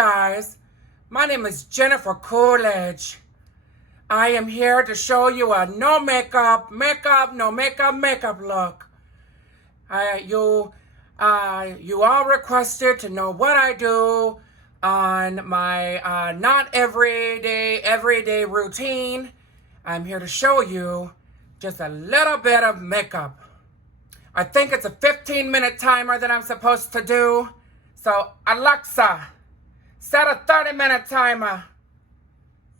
guys? My name is Jennifer Coolidge. I am here to show you a no makeup look. You all requested to know what I do on my not everyday routine. I'm here to show you just a little bit of makeup. I think it's a 15-minute timer that I'm supposed to do. So, Alexa, set a 30-minute timer.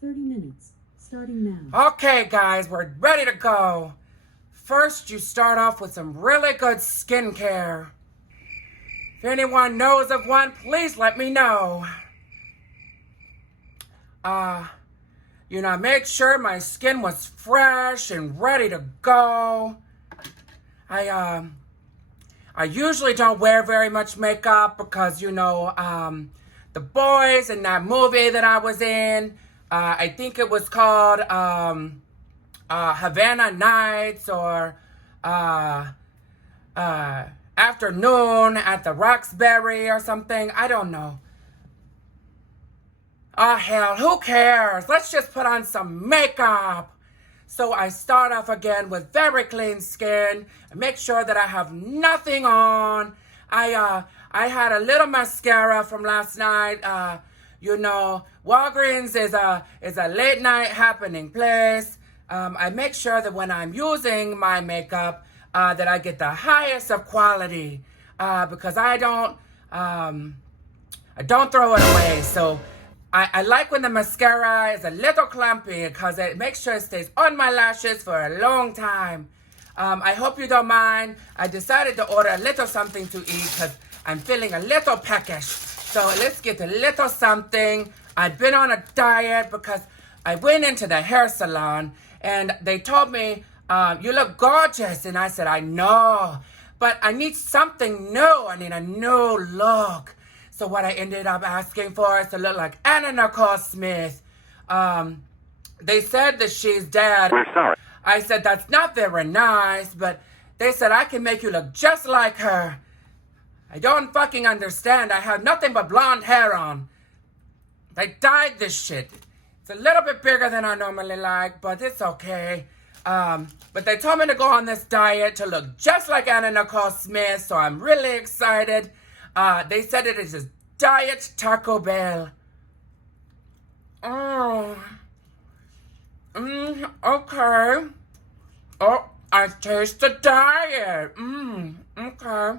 30 minutes, starting now. Okay, guys, we're ready to go. First, you start off with some really good skincare. If anyone knows of one, please let me know. I made sure my skin was fresh and ready to go. I usually don't wear very much makeup because, the boys in that movie that I was in, I think it was called Havana Nights or Afternoon at the Roxbury or something. I don't know. Oh, hell, who cares? Let's just put on some makeup. So I start off again with very clean skin. I make sure that I have nothing on. I had a little mascara from last night. Walgreens is a late night happening place. I make sure that when I'm using my makeup, that I get the highest of quality, because I don't throw it away. So I like when the mascara is a little clumpy because it makes sure it stays on my lashes for a long time. I hope you don't mind. I decided to order a little something to eat because I'm feeling a little peckish. So let's get a little something. I've been on a diet because I went into the hair salon and they told me, you look gorgeous. And I said, I know, but I need something new. I need a new look. So what I ended up asking for is to look like Anna Nicole Smith. They said that she's dead. We're sorry. I said, that's not very nice, but they said I can make you look just like her. I don't fucking understand. I have nothing but blonde hair on. They dyed this shit. It's a little bit bigger than I normally like, but it's okay. But they told me to go on this diet to look just like Anna Nicole Smith, so I'm really excited. They said it is a Diet Taco Bell. Okay. Oh, I taste the diet. Okay.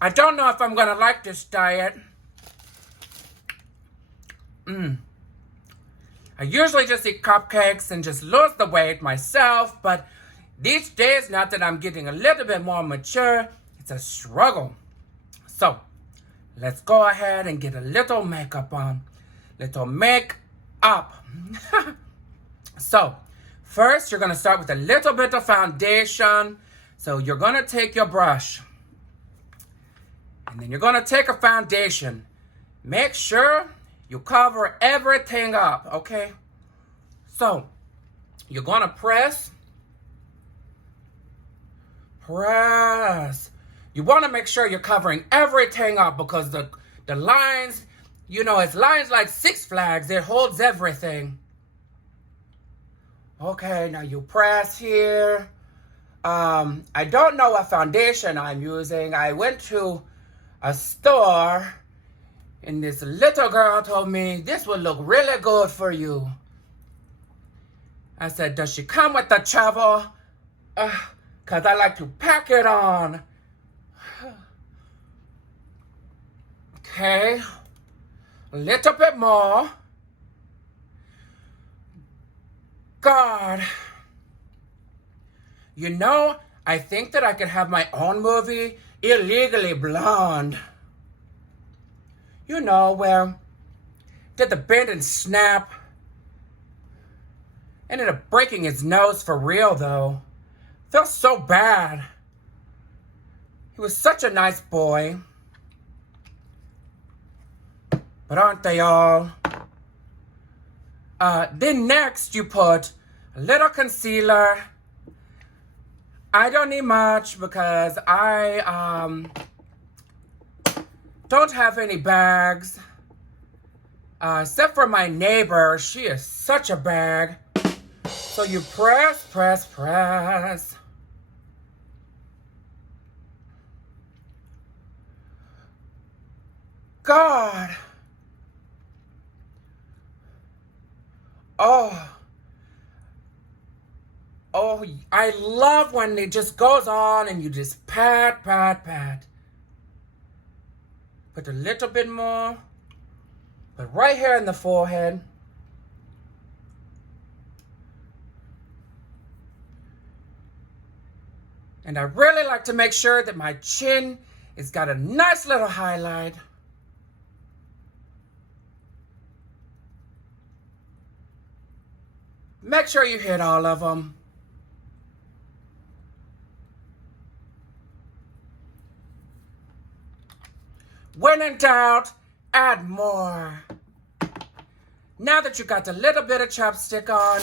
I don't know if I'm gonna like this diet. I usually just eat cupcakes and just lose the weight myself, but these days, now that I'm getting a little bit more mature, it's a struggle. So, let's go ahead and get a little makeup on. Little make-up. So, first, you're going to start with a little bit of foundation. So, you're going to take your brush. And then you're going to take a foundation. Make sure you cover everything up, okay? So, you're going to press. You want to make sure you're covering everything up because the lines, it's lines like Six Flags. It holds everything. Okay, now you press here. I don't know what foundation I'm using. I went to a store and this little girl told me this would look really good for you. I said, does she come with the travel? Because I like to pack it on. Okay. A little bit more. God. I think that I could have my own movie, Illegally Blonde. Where did the bend and snap. Ended up breaking his nose for real, though. Felt so bad. He was such a nice boy. But aren't they all? Then next you put a little concealer. I don't need much because I don't have any bags. Except for my neighbor. She is such a bag. So you press, press, press. God. Oh. Oh, I love when it just goes on and you just pat, pat, pat. Put a little bit more. But right here in the forehead. And I really like to make sure that my chin has got a nice little highlight. Make sure you hit all of them. When in doubt, add more. Now that you got a little bit of chapstick on,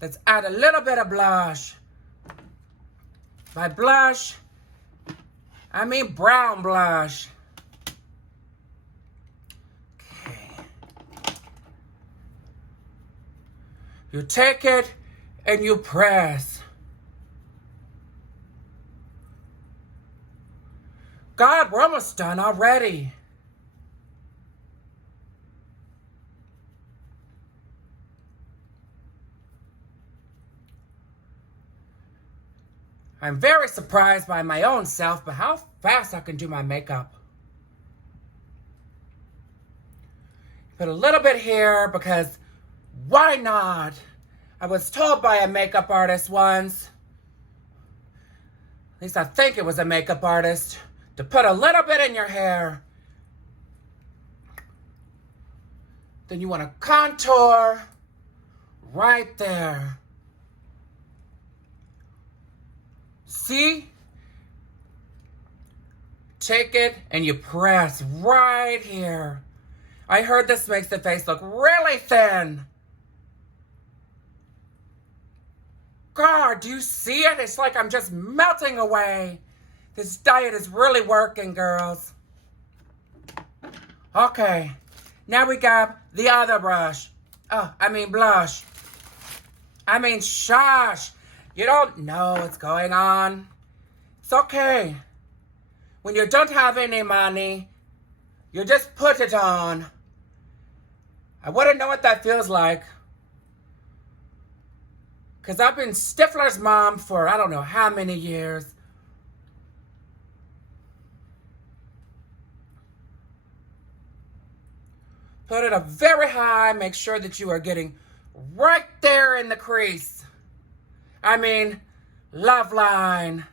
let's add a little bit of blush. By blush, I mean brown blush. Okay. You take it and you press. God, we're almost done already. I'm very surprised by my own self, but how fast I can do my makeup. Put a little bit here because why not? I was told by a makeup artist once, at least I think it was a makeup artist, to put a little bit in your hair. Then you want to contour right there. See? Take it and you press right here. I heard this makes the face look really thin. God, do you see it? It's like I'm just melting away. This diet is really working, girls. Okay, now we got the other brush. Oh, I mean blush. I mean shush. You don't know what's going on. It's okay. When you don't have any money, you just put it on. I wouldn't know what that feels like. Because I've been Stifler's mom for I don't know how many years. Put it up very high. Make sure that you are getting right there in the crease. I mean, love line.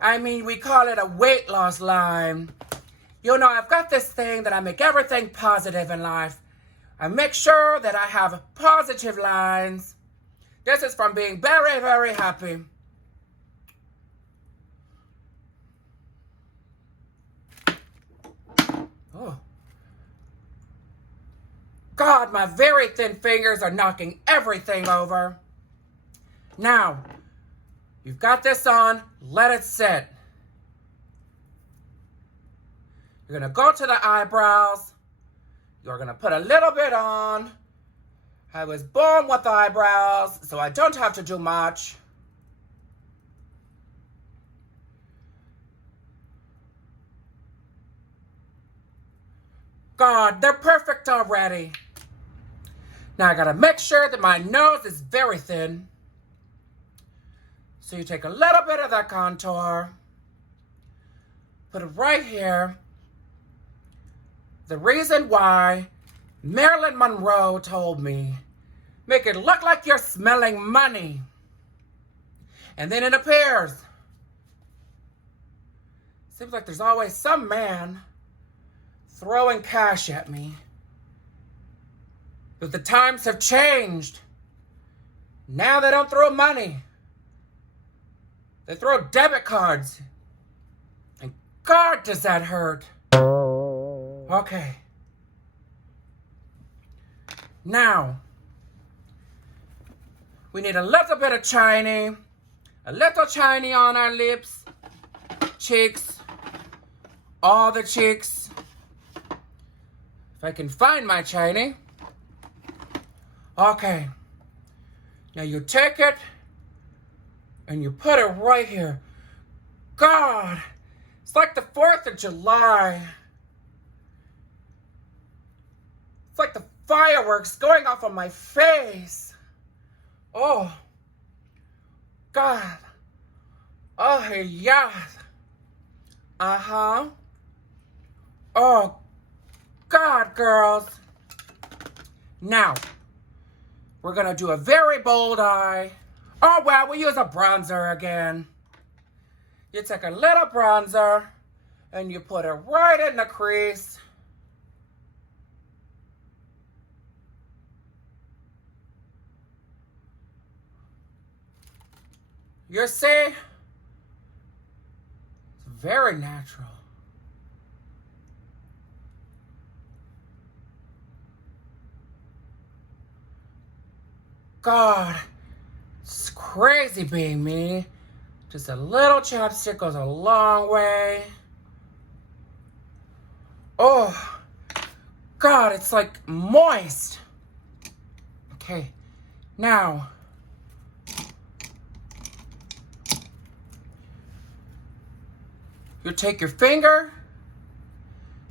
I mean, we call it a weight loss line. You know, I've got this thing that I make everything positive in life. I make sure that I have positive lines. This is from being very, very happy. Oh. God, my very thin fingers are knocking everything over. Now, you've got this on, let it sit. You're gonna go to the eyebrows. You're gonna put a little bit on. I was born with eyebrows, so I don't have to do much. God, they're perfect already. Now I gotta make sure that my nose is very thin. So you take a little bit of that contour, put it right here. The reason why Marilyn Monroe told me, make it look like you're smelling money. And then it appears. Seems like there's always some man throwing cash at me. But the times have changed. Now they don't throw money. They throw debit cards. And God, does that hurt. Okay. Now, we need a little bit of shiny. A little shiny on our lips, cheeks, all the cheeks. If I can find my shiny. Okay. Now you take it and you put it right here. God, it's like the 4th of July. It's like the fireworks going off on my face. Oh, God. Oh, yeah. Uh-huh. Oh, God, girls. Now, we're going to do a very bold eye. Oh, well, we use a bronzer again. You take a little bronzer and you put it right in the crease. You see? It's very natural. God, it's crazy being me. Just a little chapstick goes a long way. Oh, God, it's like moist. Okay, now. You take your finger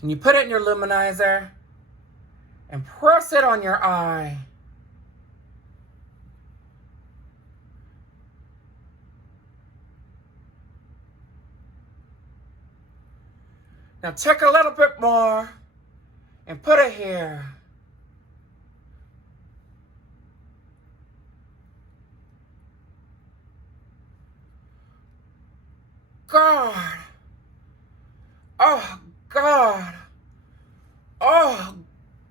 and you put it in your luminizer and press it on your eye. Now take a little bit more and put it here. God. Oh, God. Oh,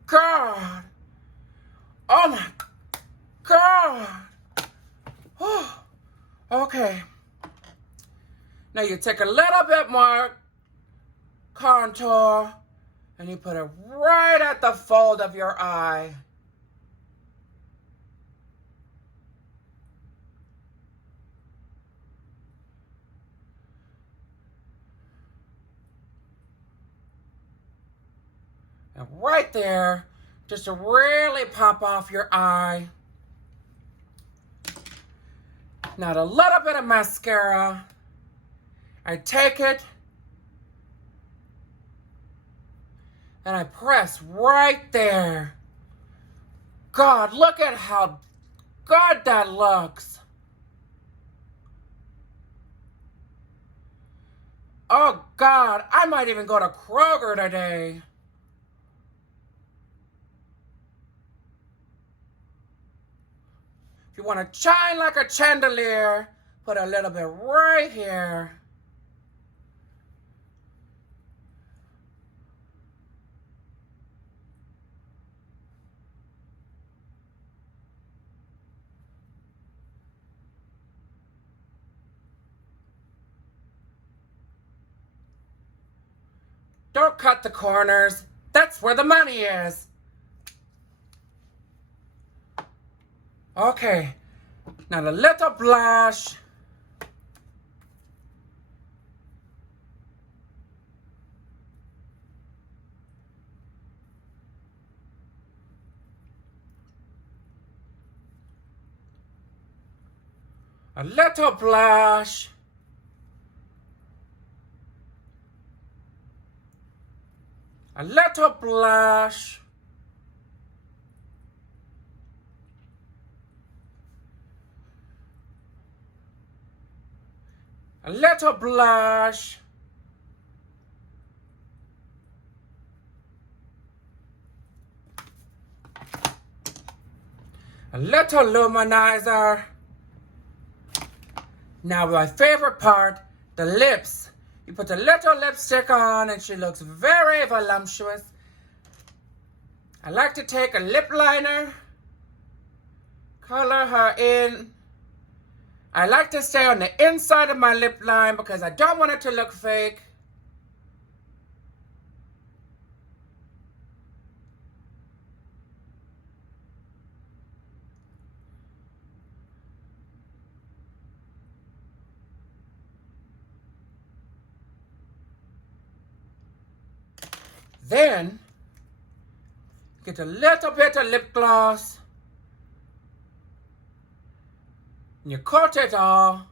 God. Oh, my God. Oh, okay. Now you take a little bit more contour and you put it right at the fold of your eye. And right there, just to really pop off your eye. Now a little bit of mascara. I take it and I press right there. God, look at how good that looks. Oh God, I might even go to Kroger today. If you want to shine like a chandelier, put a little bit right here. Don't cut the corners. That's where the money is. Okay, now a little blush. A little blush. A little blush. A little blush. A little luminizer. Now my favorite part, the lips. You put a little lipstick on and she looks very voluptuous. I like to take a lip liner, color her in. I like to stay on the inside of my lip line because I don't want it to look fake. Then Get a little bit of lip gloss. And you coat it all.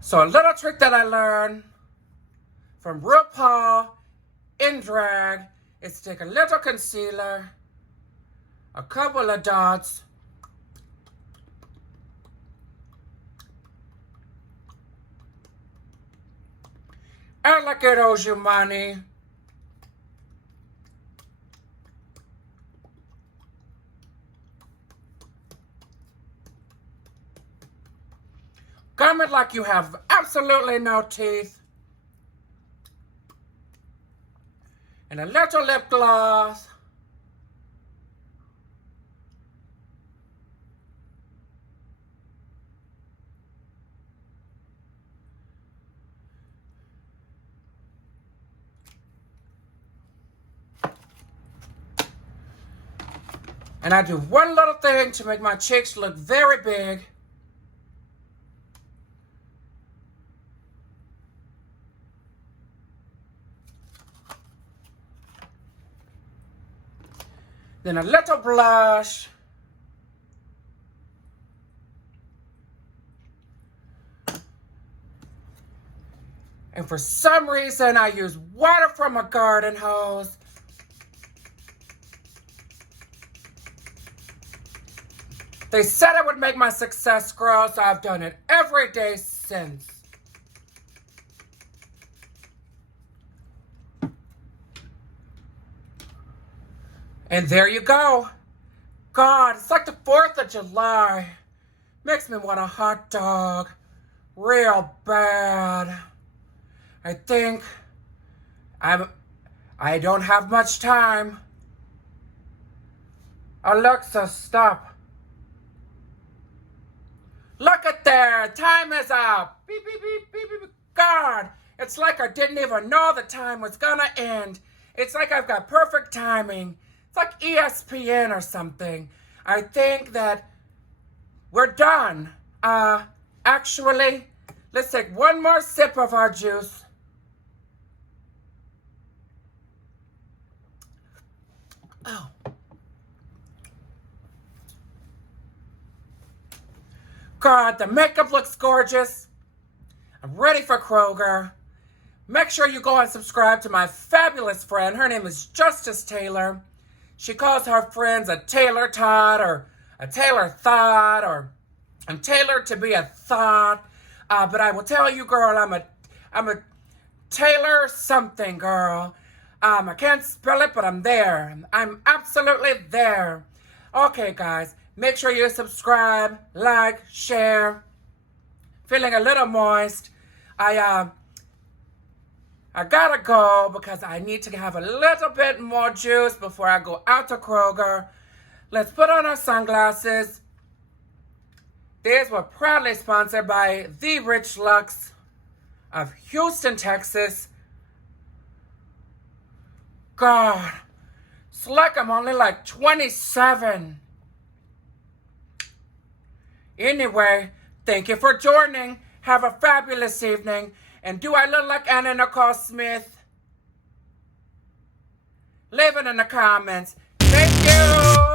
So a little trick that I learned from RuPaul in drag is to take a little concealer, a couple of dots, and like it owes you money. Gum it like you have absolutely no teeth. And a little lip gloss. And I do one little thing to make my cheeks look very big. Then a little blush. And for some reason, I use water from a garden hose. They said it would make my success grow, so I've done it every day since. And there you go. God, it's like the 4th of July. Makes me want a hot dog. Real bad. I think I don't have much time. Alexa, stop. Look at there. Time is up. Beep, beep, beep, beep, beep. God, it's like I didn't even know the time was gonna end. It's like I've got perfect timing. It's like ESPN or something. I think that we're done. Actually, let's take one more sip of our juice. Oh. God, the makeup looks gorgeous. I'm ready for Kroger. Make sure you go and subscribe to my fabulous friend. Her name is Justice Taylor. She calls her friends a Taylor Tot or a Taylor Thought or I'm tailored to be a thought. But I will tell you, girl, I'm a Taylor something, girl. I can't spell it, but I'm there. I'm absolutely there. Okay, guys, make sure you subscribe, like, share. Feeling a little moist. I gotta go because I need to have a little bit more juice before I go out to Kroger. Let's put on our sunglasses. These were proudly sponsored by The Rich Lux of Houston, Texas. God, it's like I'm only like 27. Anyway, thank you for joining. Have a fabulous evening. And do I look like Anna Nicole Smith? Leave it in the comments. Thank you.